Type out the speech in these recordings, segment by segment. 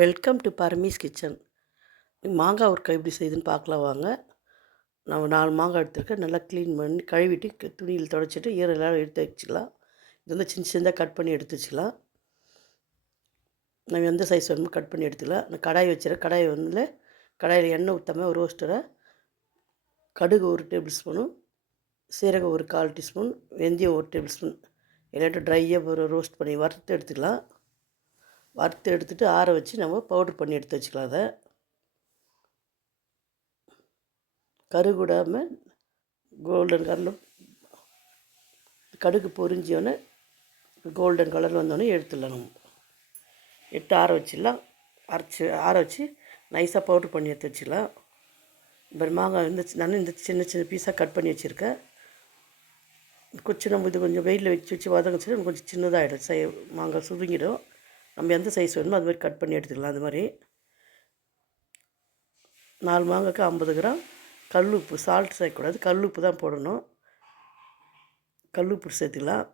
Welcome to Burmese kitchen. மாங்காய் ஒர்க்கை எப்படி செய்யுதுன்னு பார்க்கலாம் வாங்க. நான் நாலு மாங்காய் எடுத்துருக்கேன். நல்லா க்ளீன் பண்ணி கழுவிட்டு துணியில் தொடச்சிட்டு ஈரெல்லாம் எடுத்து வச்சுக்கலாம். இது வந்து சின்ன சின்னதாக கட் பண்ணி எடுத்து வச்சுக்கலாம். நம்ம எந்த சைஸ் வேணுமோ கட் பண்ணி எடுத்துக்கலாம். நான் கடாய் வச்சுருக்கேன். கடாய் வந்து கடாயில் எண்ணெய் ஊற்றாம ஒரு ரோஸ்டரை கடுகு ஒரு டேபிள் ஸ்பூனும் சீரகம் ஒரு கால் டீஸ்பூன் வெந்தயம் ஒரு டேபிள் ஸ்பூன் எல்லாட்டும் ட்ரையாக ஒரு ரோஸ்ட் பண்ணி வறுத்து எடுத்துக்கலாம். வறுத்து எடுத்துட்டு ஆற வச்சு நம்ம பவுட்ரு பண்ணி எடுத்து வச்சுக்கலாம் அதை. கருகுடாமல் கோல்டன் கலரில் கடுகு பொரிஞ்சோன்னே கோல்டன் கலர் வந்தோடனே எடுத்துடலாம் நம்ம. எடுத்து ஆற வச்சிடலாம். அரைச்சி ஆற வச்சு நைஸாக பவுட்ரு பண்ணி எடுத்து வச்சிடலாம். அப்புறம் மாங்காய் இந்த நான் இந்த சின்ன சின்ன பீஸாக கட் பண்ணி வச்சுருக்கேன். கொஞ்சம் நம்ம இது கொஞ்சம் வெயிலில் வச்சு வச்சு வதங்கிச்சு கொஞ்சம் சின்னதாகிடும் சை மாங்காய் சுருங்கிடும். நம்ம எந்த சைஸ் வேணுமோ அது மாதிரி கட் பண்ணி எடுத்துக்கலாம். அது மாதிரி நாலு மாங்காய்க்கு ஐம்பது கிராம் கல் உப்பு சால்ட் சேர்க்கக்கூடாது. கல் உப்பு தான் போடணும். கல் உப்பு சேர்த்துக்கலாம்.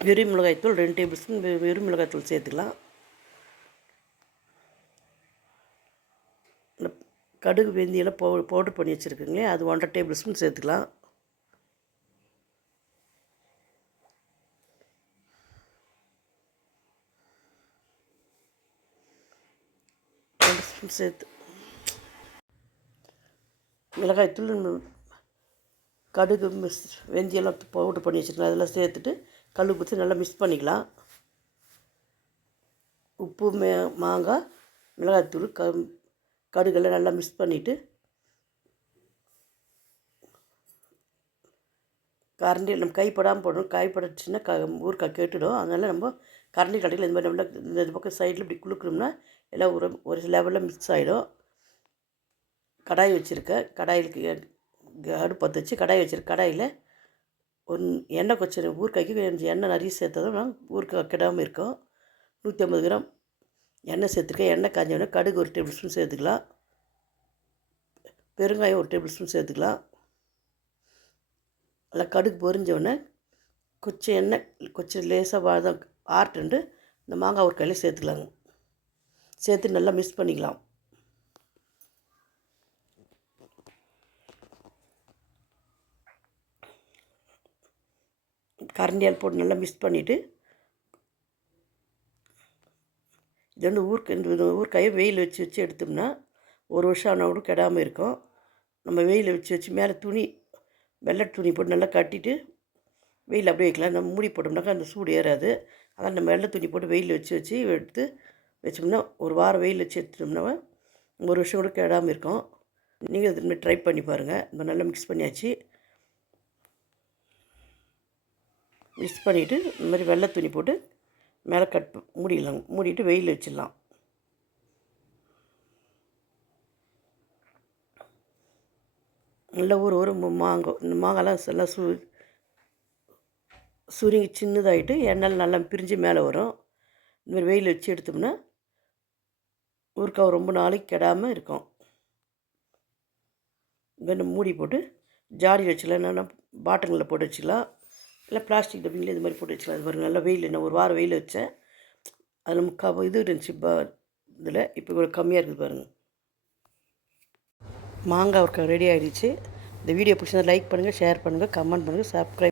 வெறும் மிளகாய்த்தூள் ரெண்டு டேபிள் ஸ்பூன் வெ- வெறும் மிளகாய்த்தூள் சேர்த்துக்கலாம் இந்த கடுகு வெந்தியெல்லாம் பவு பவுட்ரு பண்ணி வச்சுருக்குங்களே அது ஒன்றரை டேபிள் ஸ்பூன் சேர்த்துக்கலாம். ரெண்டு ஸ்பூன் சேர்த்து. மிளகாய்த்தூள் தூள் கடுகு மிஸ் வெந்தயம்லாம் பவுட்ரு பண்ணி வச்சுருக்கலாம் அதெல்லாம் சேர்த்துட்டு கல் ஊற்றி நல்லா மிக்ஸ் பண்ணிக்கலாம். உப்பு மே மாங்காய் மிளகாய்த்தூள் க கடுகெல்லாம் நல்லா மிக்ஸ் பண்ணிவிட்டு கரண்டி நம்ம கைப்படாமல் போடணும். கைப்படச்சுன்னா க ஊறுக்காய் கேட்டுடும். அதனால் நம்ம கரண்டி கடையில் இந்த மாதிரி நல்லா இந்த இது பக்கம் சைடில் இப்படி குளுக்கணும்னா எல்லாம் ஒரு ஒரு லெவலில் மிக்ஸ் ஆகிடும் கடாய் வச்சுருக்கேன் கடாயிலுக்கு அடுப்பு பற்ற வச்சு கடாய் வச்சுருக்கேன் கடாயில் ஒன் எண்ணெய் கொச்சு ஊறுகாய்க்கு கொஞ்சம் எண்ணெய் நிறைய சேர்த்ததும் நான் ஊறுகாய் கெடாமல் இருக்கும். நூற்றி ஐம்பது கிராம் எண்ணெய் சேர்த்துருக்கேன். எண்ணெய் காஞ்சோடனே கடுகு ஒரு டேபிள் ஸ்பூன் சேர்த்துக்கலாம். பெருங்காயம் ஒரு டேபிள் ஸ்பூன் சேர்த்துக்கலாம். நல்லா கடுகு பொரிஞ்சோடனே கொஞ்சம் எண்ணெய் கொஞ்சம் லேசாக வாதம் ஆர்ட்டுண்டு இந்த மாங்காய் ஒரு கையில் சேர்த்துக்கலாங்க. சேர்த்து நல்லா மிக்ஸ் பண்ணிக்கலாம். கரண்டியால் போட்டு நல்லா மிக்ஸ் பண்ணிவிட்டு இது வந்து ஊருக்கு இந்த ஊறுக்காயை வெயில் வச்சு வச்சு எடுத்தோம்னா ஒரு வருஷம் ஆனால் கூட கெடாமல் இருக்கும். நம்ம வெயில் வச்சு வச்சு மேலே துணி வெள்ளை துணி போட்டு நல்லா கட்டிட்டு வெயில் அப்படியே வைக்கலாம். நம்ம மூடி போட்டோம்னாக்கா அந்த சூடு ஏறாது. அதான் நம்ம வெள்ளை துணி போட்டு வெயில் வச்சு வச்சு எடுத்து வச்சோம்னா ஒரு வாரம் வெயில் வச்சு எடுத்துட்டோம்னா ஒரு வருஷம் கூட கெடாமல் இருக்கும். நீங்கள் திரும்ப ட்ரை பண்ணி பாருங்கள் நம்ம நல்லா மிக்ஸ் பண்ணியாச்சு. மிக்ஸ் பண்ணிவிட்டு இந்த மாதிரி வெள்ளை துணி போட்டு மேலே கட் மூடிடலாம். மூடிட்டு வெயில் வச்சிடலாம் நல்ல ஒரு ஒரு மாங்காய் இந்த மாங்காய்லாம் நல்லா சு சுருங்கி சின்னதாகிட்டு எண்ணெய் நல்லா பிரிஞ்சு மேலே வரும். இந்தமாதிரி வெயில் வச்சு எடுத்தோம்னா ஊறுகாய் ரொம்ப நாளைக்கு கெடாமல் இருக்கும். வேணும் மூடி போட்டு ஜாடி வச்சுக்கலாம் என்னென்னா பாட்டிலில் போட்டு வச்சுக்கலாம் இல்லை பிளாஸ்டிக் டப்பிங்கில் இது மாதிரி போட்டு வச்சுக்கலாம். அது மாதிரி நல்லா வெயில். என்ன ஒரு வாரம் வெயில் வச்சேன். அதில் முக்கால் இது இருந்துச்சு. ப இதில் இப்போ இவ்வளோ கம்மியாக இருக்குது பாருங்கள் மாங்காய் ஒர்க்கு ரெடி ஆகிடுச்சு இந்த வீடியோ பிடிச்சிருந்தா லைக் பண்ணுங்கள் ஷேர் பண்ணுங்கள் கமெண்ட் பண்ணுங்கள் சப்ஸ்கிரைப்